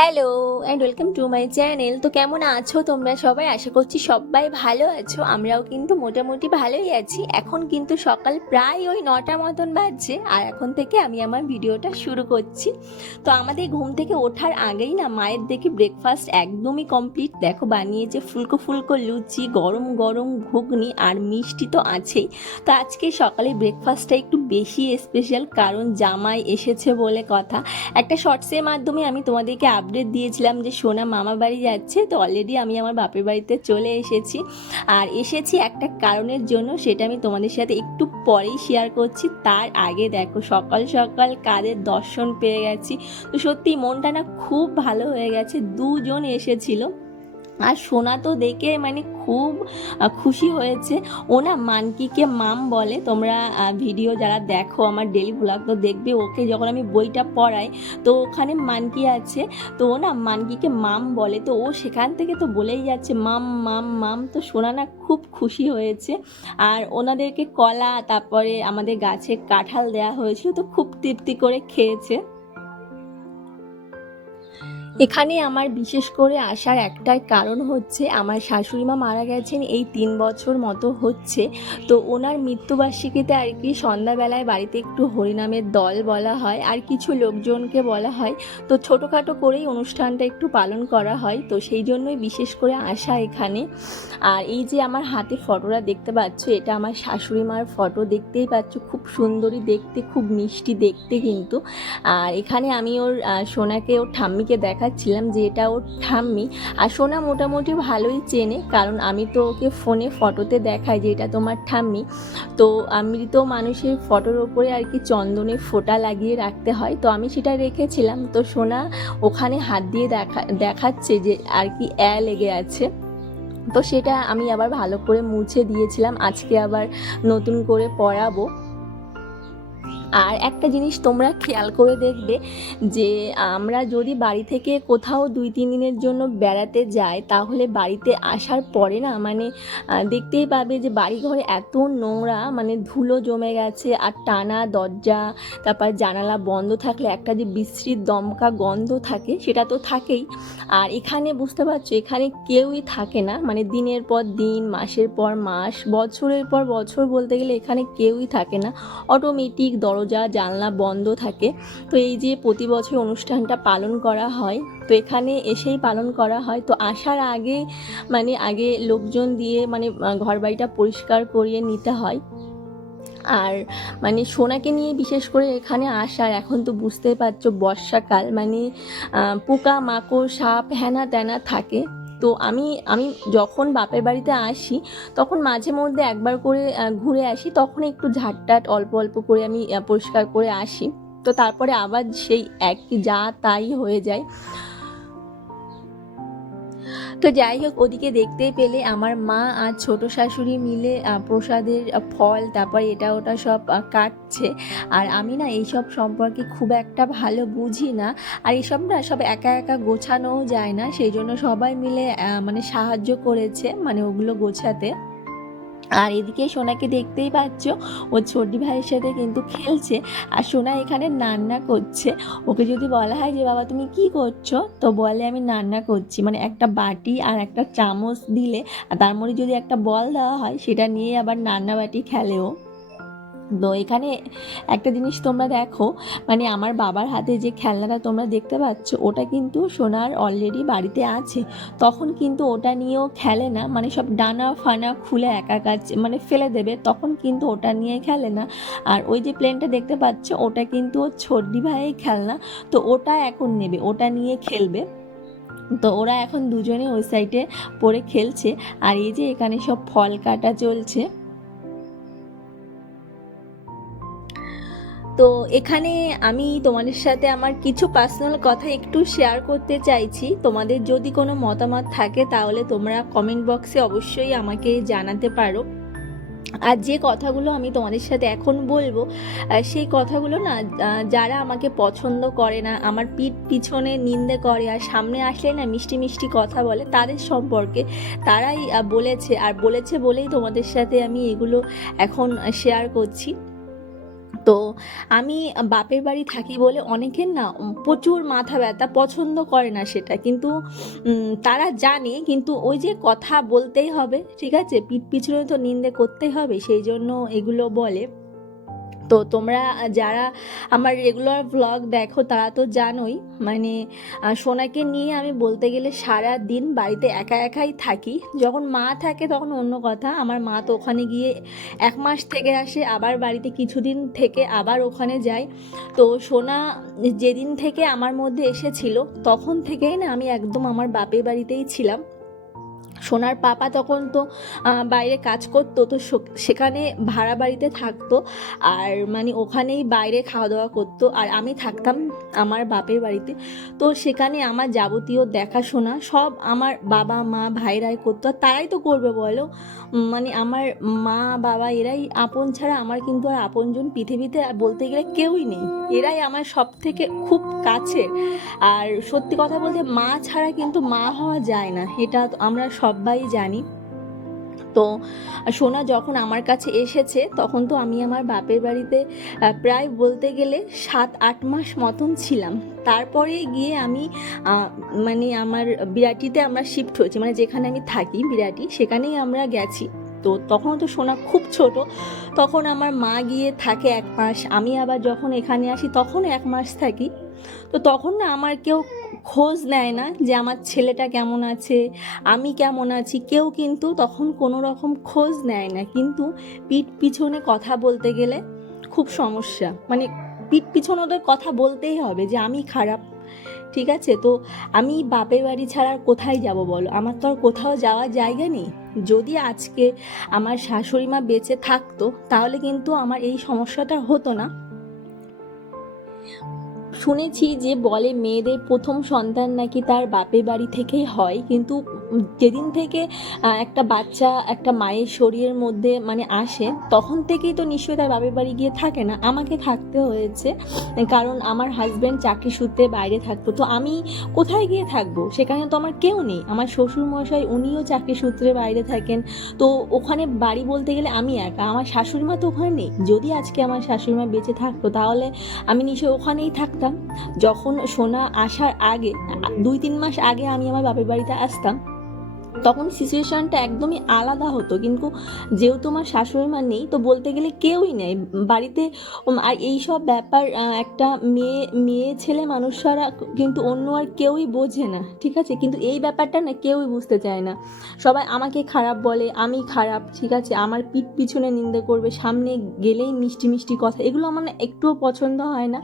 Hello and welcome to my channel. তো কেমন আছো তোমরা সবাই? আশা করছি সবাই ভালো আছো। আমরাও কিন্তু মোটামুটি ভালোই আছি। এখন কিন্তু সকাল প্রায় ওই 9টা মতন বাজছে, আর এখন থেকে আমি আমার ভিডিওটা শুরু করছি। তো আমাদের ঘুম থেকে ওঠার আগেই না মায়ের দেখি ব্রেকফাস্ট একদমই কমপ্লিট। দেখো বানিয়েছে ফুলকো ফুলকো লুচি, গরম গরম ঘুগনি, আর মিষ্টি তো আছেই। তো আজকে সকালে ব্রেকফাস্টটা একটু বেশি স্পেশাল, কারণ জামাই এসেছে বলে কথা। একটা শর্টসের মাধ্যমে আমি তোমাদেরকে আপডেট দিয়েছিলাম যে সোনা মামা বাড়ি যাচ্ছে। তো অলরেডি আমি আমার বাপের বাড়িতে চলে এসেছি, আর এসেছি একটা কারণের জন্য, সেটা আমি তোমাদের সাথে একটু পরেই শেয়ার করছি। তার আগে দেখো সকাল সকাল কাদের দর্শন পেয়ে গেছি। তো সত্যি মনটা না খুব ভালো হয়ে গেছে। দুজন এসেছিল, আর সোনা তো দেখে মানে খুব খুশি হয়েছে। ও না মানকিকে মাম বলে। তোমরা ভিডিও যারা দেখো আমার ডেলি ব্লগ তো দেখবে, ওকে যখন আমি বইটা পড়াই তো ওখানে মানকি আছে, তো ও না মানকিকে মাম বলে। তো ও সেখান থেকে তো বলেই যাচ্ছে মাম মাম মাম। তো সোনা না খুব খুশি হয়েছে। আর ওনাদেরকে কলা, তারপরে আমাদের গাছে কাঁঠাল দেওয়া হয়েছিল, তো খুব তৃপ্তি করে খেয়েছে। এখানে আমার বিশেষ করে আসার একটাই কারণ হচ্ছে, আমার শাশুড়ি মা মারা গেছেন এই 3 বছর মতো হচ্ছে। তো ওনার মৃত্যুবার্ষিকীতে আর কি সন্ধ্যাবেলায় বাড়িতে একটু হরিনামের দল বলা হয়, আর কিছু লোকজনকে বলা হয়। তো ছোটোখাটো করেই অনুষ্ঠানটা একটু পালন করা হয়, তো সেই জন্যই বিশেষ করে আসা এখানে। আর এই যে আমার হাতে ফটোটা দেখতে পাচ্ছ, এটা আমার শাশুড়ি মার ফটো। দেখতেই পাচ্ছ খুব সুন্দরী দেখতে, খুব মিষ্টি দেখতে কিন্তু। আর এখানে আমি ওর সোনাকে, ওর ঠাম্মিকে দেখাচ্ছিলাম যে এটা ওর ঠাম্মি। আর সোনা মোটামুটি ভালোই চেনে, কারণ আমি তো ওকে ফোনে ফটোতে দেখাই যে এটা তোমার ঠাম্মি। তো মৃত মানুষের ফটোর ওপরে আর কি চন্দনের ফোঁটা লাগিয়ে রাখতে হয়, তো আমি সেটা রেখেছিলাম। তো সোনা ওখানে হাত দিয়ে দেখাচ্ছে যে আর কি লেগে আছে। তো সেটা আমি আবার ভালো করে মুছে দিয়েছিলাম, আজকে আবার নতুন করে পরাবো। আর একটা জিনিস তোমরা খেয়াল করে দেখবে যে আমরা যদি বাড়ি থেকে কোথাও 2-3 দিনের জন্য বেড়াতে যাই, তাহলে বাড়িতে আসার পরে না মানে দেখতেই পাবে যে বাড়িঘরে এত নোংরা, মানে ধুলো জমে গেছে, আর টানা দরজা, তারপর জানালা বন্ধ থাকলে একটা যে বিশ্রী দমকা গন্ধ থাকে, সেটা তো থাকেই। আর এখানে বুঝতে পারছো এখানে কেউই থাকে না, মানে দিনের পর দিন, মাসের পর মাস, বছরের পর বছর বলতে গেলে এখানে কেউই থাকে না। অটোমেটিক দরজা জানলা বন্ধ থাকে। তো এই যে প্রতি বছর অনুষ্ঠানটা পালন করা হয়, তো এখানে এসেই পালন করা হয়। তো আসার আগে মানে আগে লোকজন দিয়ে মানে ঘর বাড়িটা পরিষ্কার করিয়ে নিতে হয়। আর মানে সোনাকে নিয়ে বিশেষ করে এখানে আসার, এখন তো বুঝতেই পারছো বর্ষাকাল, মানে পোকা মাকড় সাপ হ্যানা ত্যানা থাকে। তো আমি আমি যখন বাপের বাড়িতে আসি তখন মাঝে মধ্যে একবার করে ঘুরে আসি, তখন একটু ঝাঁটটাট অল্প অল্প করে আমি পরিষ্কার করে আসি। তো তারপরে আবার সেই একই যা তাই হয়ে যায়। তো যাই হোক, ওদিকে দেখতেই পেলে আমার মা আর ছোট শাশুড়ি মিলে প্রসাদের ফল, তারপর এটা ওটা সব কাটছে। আর আমি না এইসব সম্পর্কে খুব একটা ভালো বুঝি না, আর এইসব না সব একা একা গোছানোও যায় না, সেই জন্য সবাই মিলে মানে সাহায্য করেছে মানে ওগুলো গোছাতে। আর এদিকে সোনাকে দেখতেই পাচ্ছ, ও ছোটি ভাইয়ের সাথে কিন্তু খেলছে, আর সোনা এখানে রান্না করছে। ওকে যদি বলা হয় যে বাবা তুমি কি করছো, তো বলে আমি রান্না করছি। মানে একটা বাটি আর একটা চামচ দিলে, আর তার মধ্যে যদি একটা বল দেওয়া হয়, সেটা নিয়ে আবার রান্না বাটি খেলেও। তো এখানে একটা জিনিস তোমরা দেখো, মানে আমার বাবার হাতে যে খেলনাটা তোমরা দেখতে পাচ্ছ, ওটা কিন্তু সোনার অলরেডি বাড়িতে আছে। তখন কিন্তু ওটা নিয়েও খেলে না, মানে সব ডানা ফানা খুলে একা একা মানে ফেলে দেবে, তখন কিন্তু ওটা নিয়ে খেলে না। আর ওই যে প্লেনটা দেখতে পাচ্ছ, ওটা কিন্তু ওর ছোটদি ভাইয়ের খেলনা, তো ওটা এখন নেবে, ওটা নিয়ে খেলবে। তো ওরা এখন দুজনে ওই সাইডে পড়ে খেলছে। আর এই যে এখানে সব ফল কাটা চলছে। তো এখানে আমি তোমাদের সাথে আমার কিছু পার্সোনাল কথা একটু শেয়ার করতে চাইছি। তোমাদের যদি কোনো মতামত থাকে তাহলে তোমরা কমেন্ট বক্সে অবশ্যই আমাকে জানাতে পারো। আর যে কথাগুলো আমি তোমাদের সাথে এখন বলবো, সেই কথাগুলো না যারা আমাকে পছন্দ করে না, আমার পিছনে নিন্দে করে, আর সামনে আসলে না মিষ্টি মিষ্টি কথা বলে, তাদের সম্পর্কে তারাই বলেছে, আর বলেছে বলেই তোমাদের সাথে আমি এগুলো এখন শেয়ার করছি। তো আমি বাপের বাড়ি থাকি বলে অনেকের না প্রচুর মাথা ব্যথা, পছন্দ করে না সেটা, কিন্তু তারা জানে, কিন্তু ওই যে কথা বলতেই হবে, ঠিক আছে, পিঠ পিছনে তো নিন্দে করতেই হবে, সেই জন্য এগুলো বলে। তো তোমরা যারা আমার রেগুলার ব্লগ দেখো তারা তো জানোই, মানে সোনাকে নিয়ে আমি বলতে গেলে সারা দিন বাড়িতে একা একাই থাকি। যখন মা থাকে তখন অন্য কথা, আমার মা তো ওখানে গিয়ে 1 মাস থেকে আসে, আবার বাড়িতে কিছুদিন থেকে আবার ওখানে যায়। তো সোনা যেদিন থেকে আমার মধ্যে এসেছিল তখন থেকেই না আমি একদম আমার বাপের বাড়িতেই ছিলাম। সোনার পাপা তখন তো বাইরে কাজ করতো, তো সেখানে ভাড়া বাড়িতে থাকতো, আর মানে ওখানেই বাইরে খাওয়া দাওয়া করতো, আর আমি থাকতাম আমার বাপের বাড়িতে। তো সেখানে আমার যাবতীয় দেখাশোনা সব আমার বাবা মা ভাইরাই করতো, আর তারাই তো করবে বলো। মানে আমার মা বাবা এরাই আপন, ছাড়া আমার কিন্তু আর আপনজন পৃথিবীতে আর বলতে গেলে কেউই নেই। এরাই আমার সব থেকে খুব কাছের। আর সত্যি কথা বলতে মা ছাড়া কিন্তু মা হওয়া যায় না, এটা আমরা সবাই জানি। তো সোনা যখন আমার কাছে এসেছে তখন তো আমি আমার বাপের বাড়িতে প্রায় বলতে গেলে 7-8 মাস মতন ছিলাম। তারপরে গিয়ে আমি মানে আমার বিরাটিতে আমরা শিফট হয়েছি, মানে যেখানে আমি থাকি বিরাটি সেখানেই আমরা গেছি। তো তখন তো সোনা খুব ছোট, তখন আমার মা গিয়ে থাকে 1 মাস, আমি আবার যখন এখানে আসি তখন 1 মাস থাকি। তো তখন না আমার কেউ খোঁজ নেয় না যে আমার ছেলেটা কেমন আছে, আমি কেমন আছি, কেউ কিন্তু তখন কোনো রকম খোঁজ নেয় না। কিন্তু পিঠ পিছনে কথা বলতে গেলে খুব সমস্যা, মানে পিঠ পিছনে ওদের কথা বলতেই হবে যে আমি খারাপ, ঠিক আছে। তো আমি বাপের বাড়ি ছাড়া আর কোথায় যাব বলো, আমার তো আর কোথাও যাওয়ার জায়গা নেই। যদি আজকে আমার শাশুড়ি মা বেঁচে থাকতো তাহলে কিন্তু আমার এই সমস্যাটা হতো না। শুনেছি যে বলে মেয়েদের প্রথম সন্তান নাকি তার বাপের বাড়ি থেকেই হয়, কিন্তু যেদিন থেকে একটা বাচ্চা একটা মায়ের শরীরের মধ্যে মানে আসে তখন থেকেই তো নিশ্চয়ই তার বাপের বাড়ি গিয়ে থাকে না, আমাকে থাকতে হয়েছে, কারণ আমার হাজব্যান্ড চাকরি সূত্রে বাইরে থাকতো। তো আমি কোথায় গিয়ে থাকবো, সেখানে তো আমার কেউ নেই। আমার শ্বশুর মশাই উনিও চাকরি সূত্রে বাইরে থাকেন, তো ওখানে বাড়ি বলতে গেলে আমি একা, আমার শাশুড়ি মা তো ওখানে নেই। যদি আজকে আমার শাশুড়ি মা বেঁচে থাকতো তাহলে আমি নিশ্চয়ই ওখানেই থাকতাম। যখন সোনা আসার আগে 2-3 মাস আগে আমি আমার বাপের বাড়িতে আসতাম, তখন সিচুয়েশনটা একদমই আলাদা হতো, কিন্তু যেহেতু আমার শাশুড়ি মা নেই তো বলতে গেলে কেউই নেই বাড়িতে। আর এইসব ব্যাপার একটা মেয়ে মেয়ে ছেলে মানুষরা কিন্তু অন্য আর কেউই বোঝে না, ঠিক আছে। কিন্তু এই ব্যাপারটা না কেউই বুঝতে চায় না, সবাই আমাকে খারাপ বলে, আমি খারাপ, ঠিক আছে, আমার পিঠ পিছনে নিন্দে করবে, সামনে গেলেই মিষ্টি মিষ্টি কথা, এগুলো আমার না একটুও পছন্দ হয় না।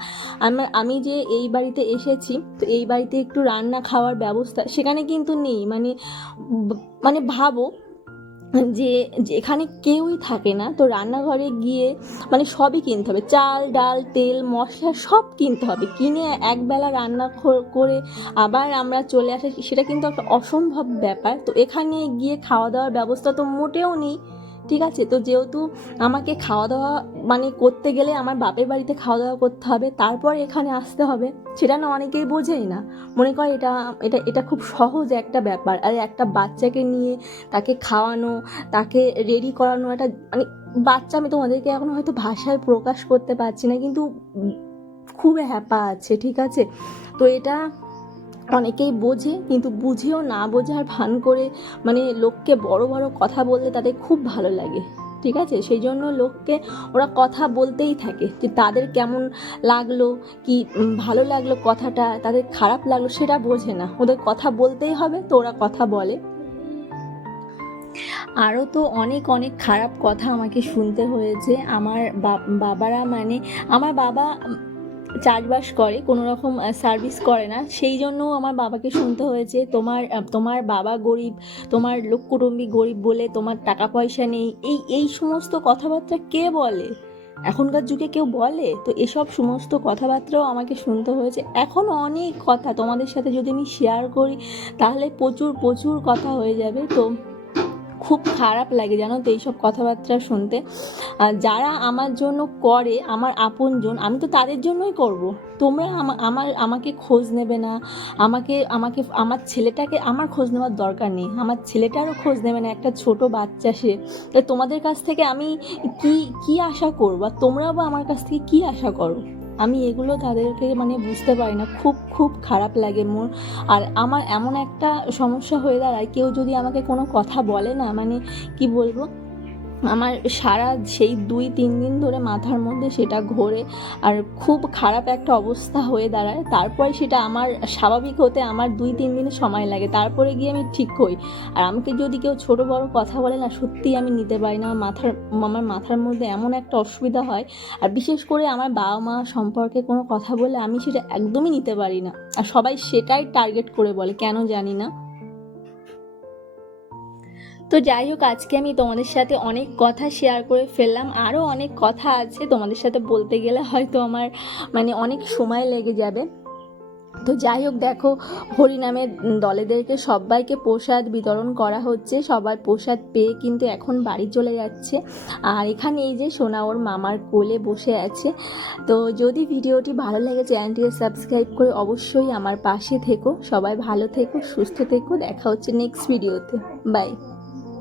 আমি যে এই বাড়িতে এসেছি, তো এই বাড়িতে একটু রান্না খাওয়ার ব্যবস্থা সেখানে কিন্তু নেই, মানে ভাবো যে যেখানে কেউই থাকে না, তো রান্নাঘরে গিয়ে মানে সবই কিনতে হবে, চাল ডাল তেল মশলা সব কিনতে হবে, কিনে একবেলা রান্না করে আবার আমরা চলে আসি, সেটা কিন্তু একটা অসম্ভব ব্যাপার। তো এখানে গিয়ে খাওয়া দাওয়ার ব্যবস্থা তো মোটেও নেই, ঠিক আছে। তো যেহেতু আমাকে খাওয়া দাওয়া মানে করতে গেলে আমার বাপের বাড়িতে খাওয়া দাওয়া করতে হবে, তারপর এখানে আসতে হবে, সেটা না অনেকেই বোঝেই না, মনে করে এটা এটা এটা খুব সহজ একটা ব্যাপার। আর একটা বাচ্চাকে নিয়ে তাকে খাওয়ানো, তাকে রেডি করানো, একটা মানে বাচ্চা, আমি তোমাদেরকে এখন হয়তো ভাষায় প্রকাশ করতে পারছি না, কিন্তু খুব হ্যাপা আছে, ঠিক আছে। তো এটা অনেকেই বোঝে, কিন্তু বুঝেও না বোঝার ভান করে মানে লোককে বড় বড় কথা বললে তাদের খুব ভালো লাগে, ঠিক আছে। সেই জন্য লোককে ওরা কথা বলতেই থাকে, যে তাদের কেমন লাগলো কি ভালো লাগলো কথাটা, তাদের খারাপ লাগলো সেটা বোঝে না, ওদের কথা বলতেই হবে, তো ওরা কথা বলে। আরও তো অনেক অনেক খারাপ কথা আমাকে শুনতে হয়েছে। আমার বাবারা মানে আমার বাবা চাষবাস করে, কোনো রকম সার্ভিস করে না, সেই জন্য আমার বাবাকে শুনতে হয়েছে তোমার বাবা গরিব, তোমার লোক কুটুম্বি গরিব বলে তোমার টাকা পয়সা নেই, এই সমস্ত কথাবার্তা কে বলে, এখনকার যুগে কেউ বলে? তো এসব সমস্ত কথাবার্তাও আমাকে শুনতে হয়েছে। এখনও অনেক কথা তোমাদের সাথে যদি আমি শেয়ার করি তাহলে প্রচুর প্রচুর কথা হয়ে যাবে। তো খুব খারাপ লাগে জানো তো এইসব কথাবার্তা শুনতে। যারা আমার জন্য করে, আমার আপনজন, আমি তো তাদের জন্যই করব। তোমরা আমাকে খোঁজ নেবে না, আমাকে আমাকে আমার ছেলেটাকে আমার খোঁজ নেওয়ার দরকার নেই, আমার ছেলেটারও খোঁজ নেবে না, একটা ছোট বাচ্চা সে। তাই তোমাদের কাছ থেকে আমি কি কি আশা করবো, আর তোমরাও বা আমার কাছ থেকে কি আশা করো? আমি এগুলো তাদেরকে মানে বুঝতে পারি না, খুব খুব খারাপ লাগে মোর। আর আমার এমন একটা সমস্যা হয়ে দাঁড়ায়, কেউ যদি আমাকে কোনো কথা বলে না, মানে কি বলবো, আমার সারা সেই 2-3 দিন ধরে মাথার মধ্যে সেটা ঘোরে, আর খুব খারাপ একটা অবস্থা হয়ে দাঁড়ায়। তারপরে সেটা আমার স্বাভাবিক হতে আমার 2-3 দিন সময় লাগে, তারপরে গিয়ে আমি ঠিক হই। আর আমাকে যদি কেউ ছোট বড় কথা বলে না, সত্যিই আমি নিতে পারি না, আমার মাথার মধ্যে এমন একটা অসুবিধা হয়। আর বিশেষ করে আমার বাবা মা সম্পর্কে কোনো কথা বলে আমি সেটা একদমই নিতে পারি না, আর সবাই সেটাই টার্গেট করে বলে, কেন জানি না। তো যাই হোক, আজকে আমি তোমাদের সাথে অনেক কথা শেয়ার করে ফেললাম, আরও অনেক কথা আছে তোমাদের সাথে বলতে গেলে হয়তো আমার মানে অনেক সময় লেগে যাবে। তো যাই হোক, দেখো হরিনামের দলেদেরকে সবাইকে প্রসাদ বিতরণ করা হচ্ছে, সবাই প্রসাদ পেয়ে কিন্তু এখন বাড়ি চলে যাচ্ছে। আর এখানে এই যে সোনা ওর মামার কোলে বসে আছে। তো যদি ভিডিওটি ভালো লাগে চ্যানেলটিকে সাবস্ক্রাইব করে অবশ্যই আমার পাশে থেকো। সবাই ভালো থেকো, সুস্থ থেকো, দেখা হচ্ছে নেক্সট ভিডিওতে। বাই।